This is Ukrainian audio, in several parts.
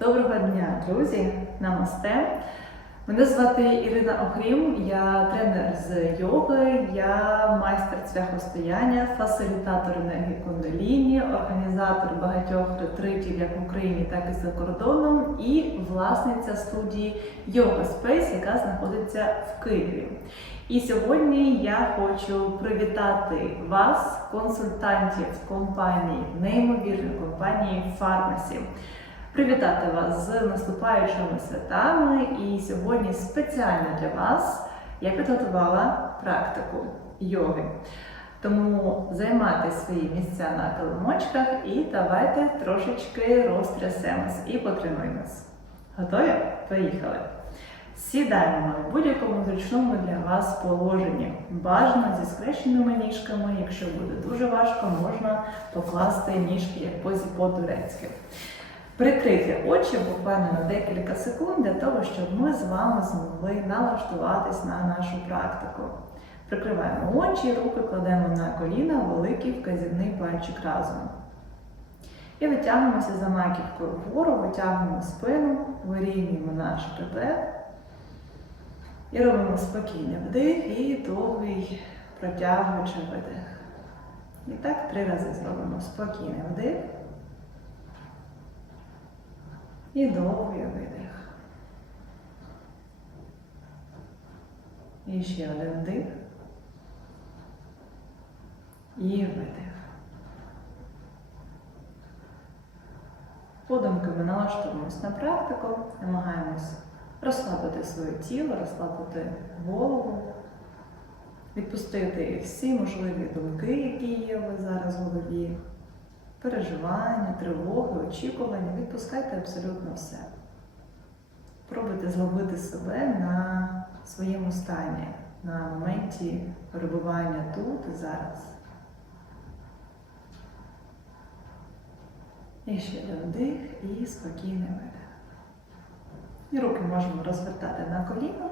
Доброго дня, друзі! Намасте! Мене звати Ірина Охрім, я тренер з йоги, я майстер цвяхостояння, фасилітатор енергії кундаліні, організатор багатьох ретритів як в Україні, так і за кордоном, і власниця студії Yoga Space, яка знаходиться в Києві. І сьогодні я хочу привітати вас, консультантів компанії, неймовірної компанії Фармасі. Привітати вас з наступаючими святами. І сьогодні спеціально для вас я підготувала практику йоги. Тому займайте свої місця на килимочках і давайте трошечки розтрясемось і потренуємось. Готові? Поїхали! Сідаємо в будь-якому зручному для вас положенні. Бажано зі скрещеними ніжками. Якщо буде дуже важко, можна покласти ніжки як позі по-турецьки. Прикрити очі буквально на декілька секунд для того, щоб ми з вами змогли налаштуватись на нашу практику. Прикриваємо очі, руки кладемо на коліна, великий вказівний пальчик разом. І витягнемося за маківкою вгору, витягнемо спину, вирівнюємо наш хребет. І робимо спокійний вдих і довгий протягуючий видих. І так три рази зробимо спокійний вдих. І довгий видих. І ще один вдих. І видих. Подумки ми налаштовуємось на практику, намагаємось розслабити своє тіло, розслабити голову, відпустити всі можливі думки, які є вас зараз в голові переживання, тривоги, очікування, відпускайте абсолютно все. Пробуйте зловити себе на своєму стані, на моменті перебування тут і зараз. І ще вдих і спокійний видих. І руки можемо розвертати на коліно.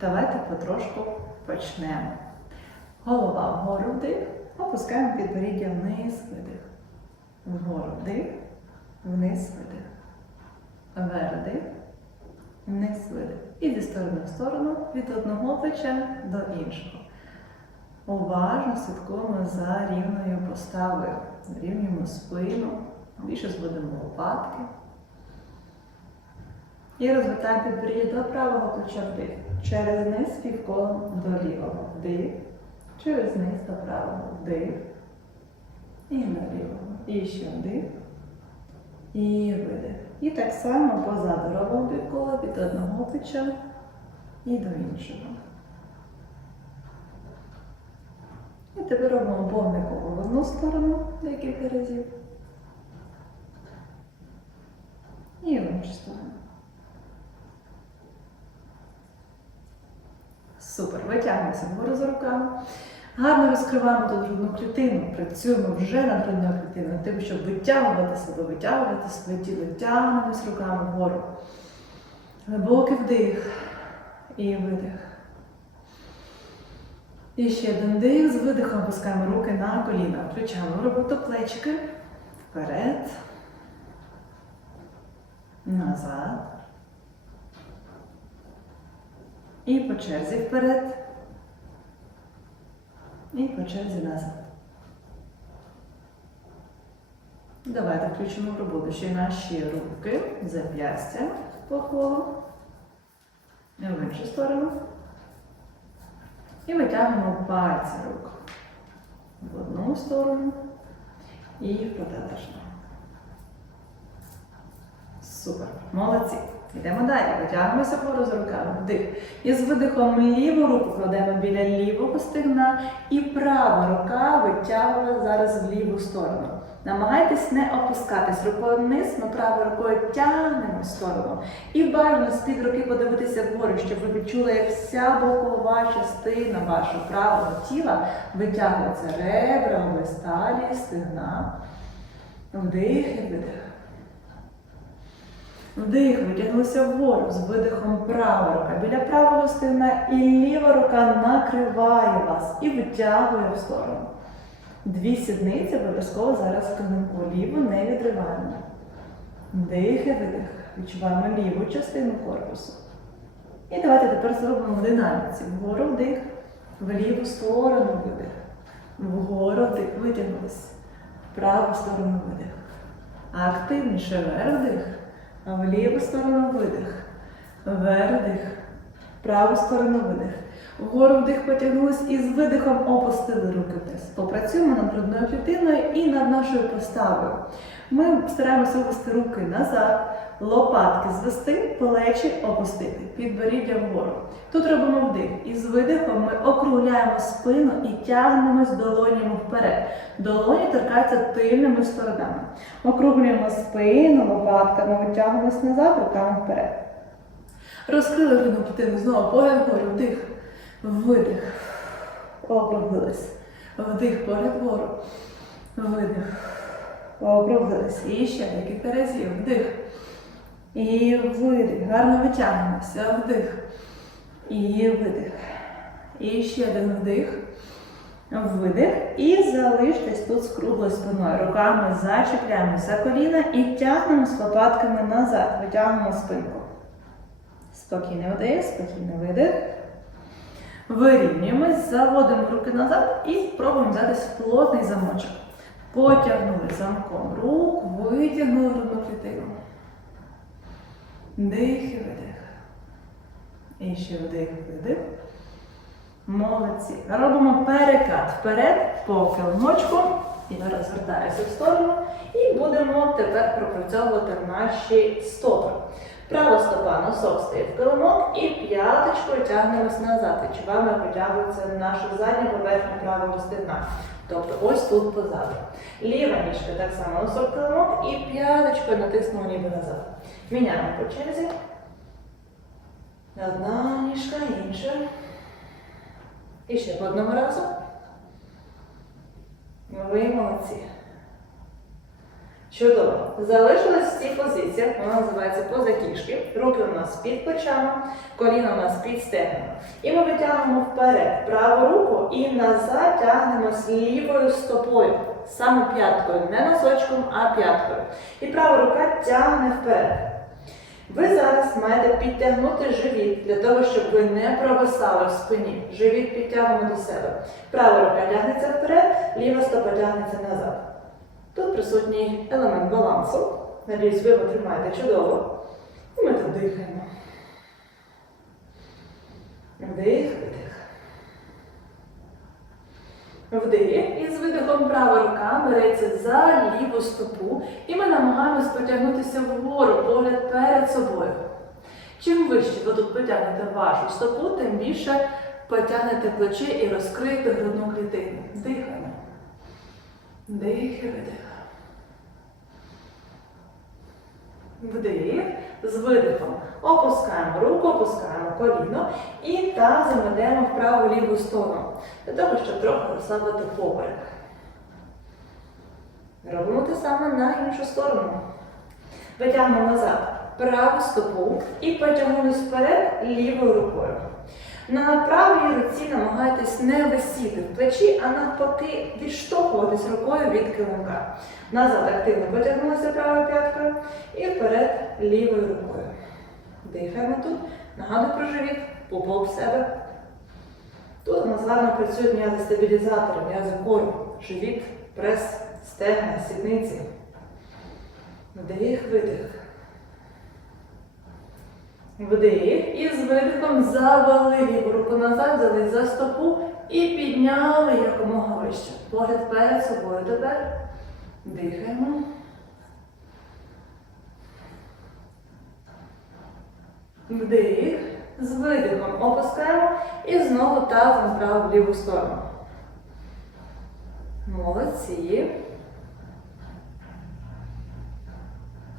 Давайте потрошку почнемо. Голова вгору вдих, опускаємо підборіддя вниз, видих. Вгору вдих, вниз видих. Вверх вдих, вниз видих. І зі сторони в сторону від одного плеча до іншого. Уважно слідкуємо за рівною поставою. Рівнюємо спину, більше зводимо лопатки. І розвертаємо підборіддя до правого плеча вдих. Через низ півколом до лівого. Вдих. Через низ до правого. Вдих. І наліво. І ще вдих. І видих. І так само позаду робимо півкола від одного плеча і до іншого. І тепер робимо повникову в одну сторону декілька разів. І в іншу сторону. Супер. Витягнемося вгору за руками. Гарно розкриваємо тут грудну клітину, працюємо вже над грудною клітиною, тим, щоб витягувати себе, витягувати своє тіло, тягнемось руками вгору. Глибокий вдих і видих. І ще один дих, з видихом опускаємо руки на коліна. Включаємо роботу плечики. Вперед. Назад. І по черзі вперед. І по черзі назад. Давайте включимо в роботу ще наші руки, зап'ястя по колу. І в іншу сторону. І витягнемо пальці рук в одну сторону і в протилежну. Супер. Молодці. Йдемо далі. Витягуємося вгору за руками. Вдих. І з видихом ліву руку кладемо біля лівого стегна. І права рука витягує зараз в ліву сторону. Намагайтесь не опускатись рукою вниз, ми правою рукою тягнемо в сторону. І бажано з-під руки подивитися вгору, щоб ви відчули, як вся бокова частина вашого правого тіла витягується ребра, сталі, стегна. Вдих і видих. Вдих, витягнулися вгору з видихом права рука. Біля правого стегна і ліва рука накриває вас і витягує в сторону. Дві сідниці обов'язково зараз в тоненьку ліву не відриваємо. Вдих і видих. Відчуваємо ліву частину корпусу. І давайте тепер зробимо динаміці. Вгору вдих, в ліву сторону видих. Вгору вдих, витягнулись. В праву сторону видих. Активніше вверх вдих, в ліву сторону видих. Вверх. Праву сторону видих. Вгору вдих потягнулись і з видихом опустили руки вниз. Попрацюємо над грудною клітиною і над нашою поставою. Ми стараємося вивести руки назад, лопатки звести, плечі опустити, підборіддя вгору. Тут робимо вдих. І з видихом ми округляємо спину і тягнемось долонями вперед. Долоні торкаються тильними сторонами. Округлюємо спину, лопатками, витягуємось назад, руками вперед. Розкрили грудну клітину, знову погляд вгору, вдих, видих, округлились, вдих, погляд вгору, видих, округлились. І ще декілька разів, вдих. І видих. Гарно витягнемося, вдих. І видих. І ще один вдих. Видих. І залиштесь тут з круглою спиною. Руками зачіпляємо за коліна і тягнемо з лопатками назад. Витягнемо спинку. Спокійний вдих, спокійний видих. Вирівнюємось, заводимо руки назад і пробуємо взятись в плотний замочок. Потягнули замком рук, витягнули грудну клітину. Дих і видих. І ще вдих, видих. Молодці. Робимо перекат вперед по килимочку. Я розвертаюся в сторону і будемо тепер пропрацьовувати наші стопи. Права стопа носок стає в килимок і п'яточкою тягнемось назад. Відчуваємо, як витягується наша задня поверхня правого стегна. Тобто ось тут позаду. Ліва ніжка так само носок в килимок і п'яточкою натиснула ніби назад. Міняємо по черзі. Одна ніжка, інша. І ще по одному разу. Ви молодці. Чудово. Залишились в цій позиції. Вона називається поза кішки. Руки у нас під плечами, коліна у нас під стегнами. І ми витягнемо вперед праву руку і назад тягнемо з лівою стопою. Саме п'яткою, не носочком, а п'яткою. І права рука тягне вперед. Ви зараз маєте підтягнути живіт для того, щоб ви не провисали в спині. Живіт підтягнемо до себе. Права рука тягнеться вперед, ліва стопа тягнеться назад. Тут присутній елемент балансу. Надіюсь, ви його тримаєте чудово. І ми тут дихаємо. Вдих, видих. Вдих. І з видихом права рука береться за ліву стопу. І ми намагаємось потягнутися вгору, погляд перед собою. Чим вище ви тут потягнете вашу стопу, тим більше потягнете плече і розкриєте грудну клітину. Дихаємо. І видих. Вдих. З видихом. Опускаємо руку, опускаємо коліно і тазом ведемо в праву ліву сторону. Для того, щоб трохи розслабити поперек. Робимо те саме на іншу сторону. Витягнемо назад праву стопу і потягнулись вперед лівою рукою. На правій руці намагайтесь не висіти в плечі, а навпаки відштовхуватись рукою від килимка. Назад активно потягнулися правою п'яткою і вперед лівою рукою. Дихаємо тут. Нагадую про живіт, пупок в себе. Тут у нас гарно працюють м'язи стабілізатори, м'язи кору, живіт, прес, стегна, сідниці. Вдих, видих. Вдих. І з видихом завели ліву руку назад, взяли за стопу і підняли якомога вище. Погляд перед собою тепер. Дихаємо. Вдих. З видихом опускаємо і знову тазом вправо в ліву сторону. Молодці.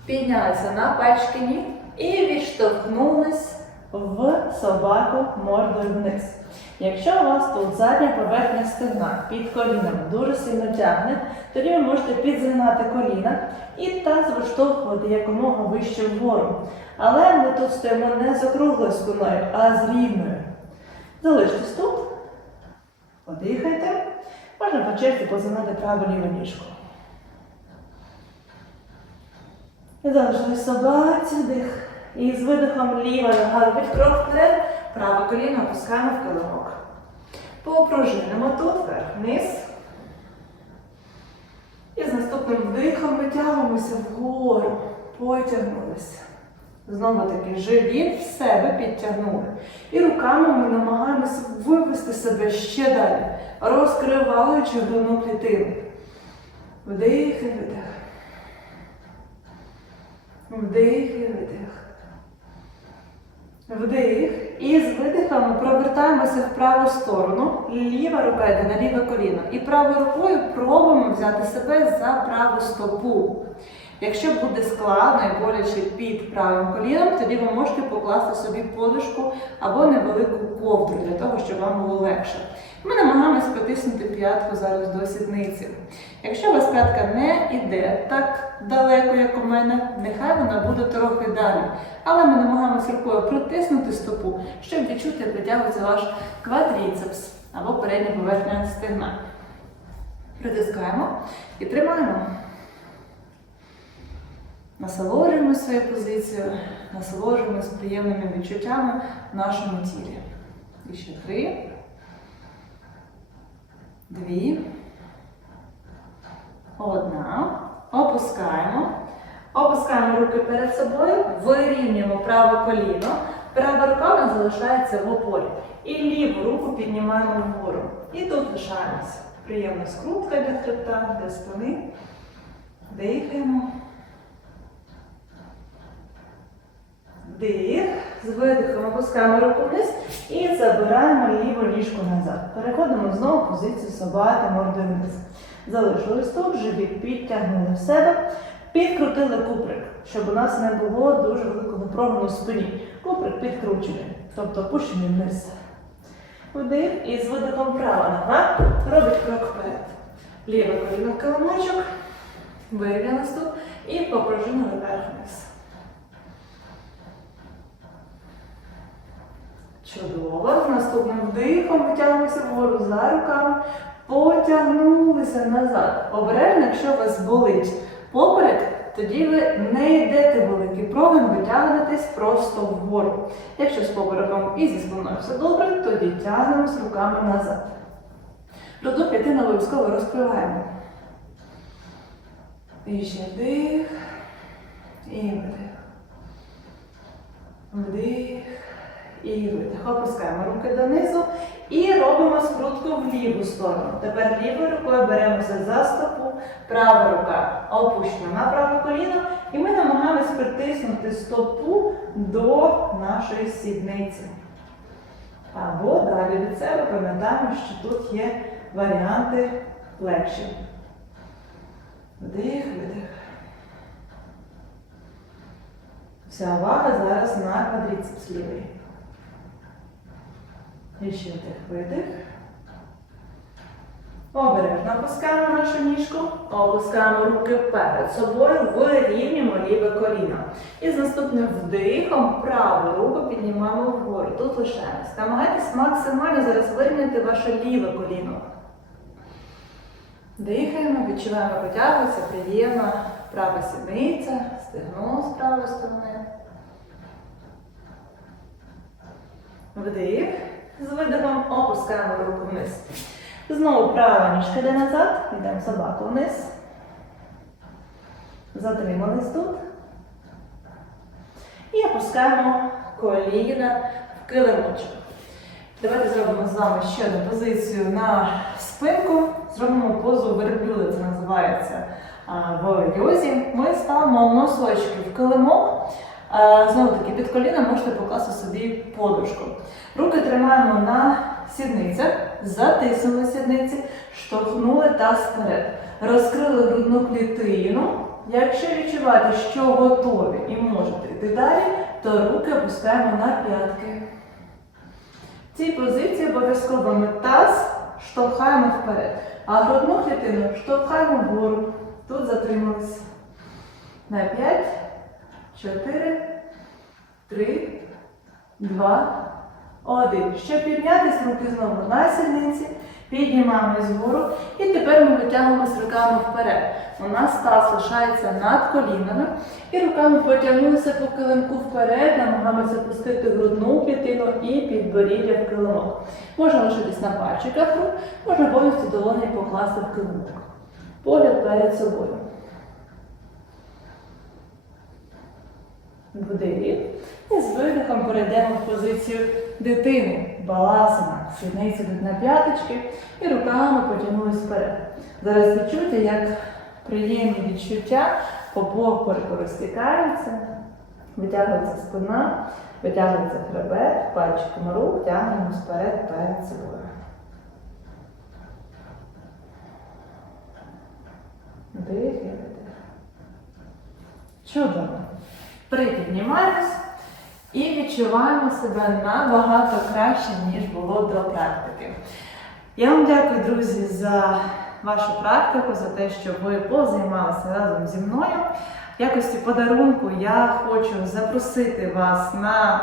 Піднялися на пальчики ніг і відштовхнулись в собаку мордою вниз. Якщо у вас тут задня поверхня стегна під колінами дуже сильно тягне, тоді ви можете підзгинати коліна і таз виштовхувати якомога вище вгору. Але ми тут стоїмо не з округлою спиною, а з рівною. Залиштесь тут, подихайте. Можна по черзі позгинати праву ліву ніжку. І залишили собаці вдих. І з видихом ліва нога робить крок вперед, праве коліно опускаємо в килимок. Попружинимо тут, вверх-вниз. І з наступним вдихом витягуємося вгору. Потягнулися. Знову таки живіт в себе підтягнули. І руками ми намагаємося вивести себе ще далі, розкриваючи грудну клітину. Вдих і видих. Вдих і видих. Вдих. І з видихами провертаємося в праву сторону. Ліва рука йде на ліве коліно. І правою рукою пробуємо взяти себе за праву стопу. Якщо буде складно і боляче під правим коліном, тоді ви можете покласти собі подушку або невелику ковдру для того, щоб вам було легше. Ми намагаємось потиснути п'ятку зараз до сідниці. Якщо у вас п'ятка не йде так далеко, як у мене, нехай вона буде трохи далі. Але ми намагаємося рукою протиснути стопу, щоб відчути, як витягується ваш квадріцепс або передня поверхня стегна. Притискаємо і тримаємо. Насолоджуємося своєю позицією, насолоджуємося приємними відчуттями в нашому тілі. І ще три. Дві. Одна. Опускаємо. Опускаємо руки перед собою, вирівнюємо праве коліно. Права рука залишається в опорі. І ліву руку піднімаємо вгору. І тут лишаємося. Приємна скрутка для хребта, для спини. Дихаємо. Вдих. З видихом опускаємо руку вниз і забираємо ліву ніжку назад. Переходимо знову в позицію собаки мордою вниз. Залишились тут, живіт підтягнули в себе, підкрутили куприк, щоб у нас не було дуже великого напругу на спині. Куприк підкручений, тобто опущений вниз. Вдих і з видихом права нога робить крок вперед. Ліве коліно в килимочок, вирівнялась тут і попружинили вверх-вниз. Чудово. Наступним вдихом витягнемося вгору за руками, потягнулися назад. Обережно, якщо у вас болить поперек, тоді ви не йдете великий прогин, ви тягнетесь просто вгору. Якщо з попереком і зі спиною все добре, тоді тягнемось руками назад. Грудну клітину обов'язково розкриваємо. І ще вдих. І видих. Вдих. І. Опускаємо руки донизу і робимо скрутку в ліву сторону. Тепер лівою рукою беремося за стопу, права рука опущена на праве коліно, і ми намагаємось притиснути стопу до нашої сідниці. Або далі від себе пам'ятаємо, що тут є варіанти плечі. Вдих, видих. Вся увага зараз на квадріцепс лівий. І ще вдих, видих. Обережно опускаємо нашу ніжку, опускаємо руки перед собою, вирівнюємо ліве коліно. І з наступним вдихом праву руку піднімаємо вгору. Тут лишаємось. Намагайтесь максимально зараз вирівняти ваше ліве коліно. Дихаємо, відчуваємо, потягується, приємна права сідниця, стегно з правої сторони. Вдих. З видихом опускаємо руку вниз. Знову права ніжка йде назад, йдемо собаку вниз. Затримались тут. І опускаємо коліна в килимочок. Давайте зробимо з вами ще одну позицію на спинку. Зробимо позу верблюда, це називається в йозі. Ми ставимо носочки в килимок. А, Знову таки, під коліна можете покласти собі подушку. Руки тримаємо на сідницях, затиснули сідниці, штовхнули таз вперед. Розкрили грудну клітину. Якщо відчуваєте, що готові і можете йти далі, то руки опускаємо на п'ятки. В цій позиції обов'язково ми таз штовхаємо вперед, а грудну клітину штовхаємо вгору. Тут затримались. На 5, 4, 3, 2, 1. Щоб піднятися, руки знову на сідниці. Піднімаємось вгору. І тепер ми витягуємось руками вперед. У нас таз лишається над колінами. І руками потягнулися по килимку вперед, намагаємося пустити грудну клітину і підборіддя в килимок. Можна лишитись на пальчиках рук, можна повністю долоні покласти в килимок. Погляд перед собою. Вдих. І з видихом перейдемо в позицію дитини. Баласана. Сідниці на п'яточки і руками потягнулись вперед. Зараз відчуйте, як приємні відчуття по боку розтікаються, витягується спина, витягується хребет, пальчиками рук тягнемо вперед перед собою. Вдих. Чудово. Припіднімаємось і відчуваємо себе набагато краще, ніж було до практики. Я вам дякую, друзі, за вашу практику, за те, що ви позаймалися разом зі мною. В якості подарунку я хочу запросити вас на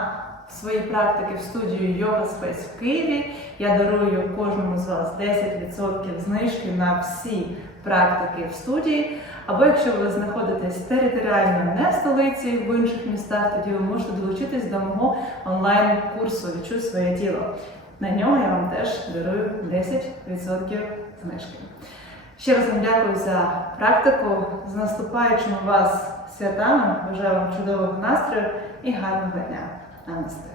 свої практики в студію Yoga Space в Києві. Я дарую кожному з вас 10% знижки на всі практики в студії. Або якщо ви знаходитесь територіально не в столиці, в інших містах, тоді ви можете долучитись до мого онлайн-курсу Відчуй своє тіло. На нього я вам теж дарую 10% знижки. Ще раз вам дякую за практику. З наступаючими вас святами. Бажаю вам чудового настрою і гарного дня. Намасте.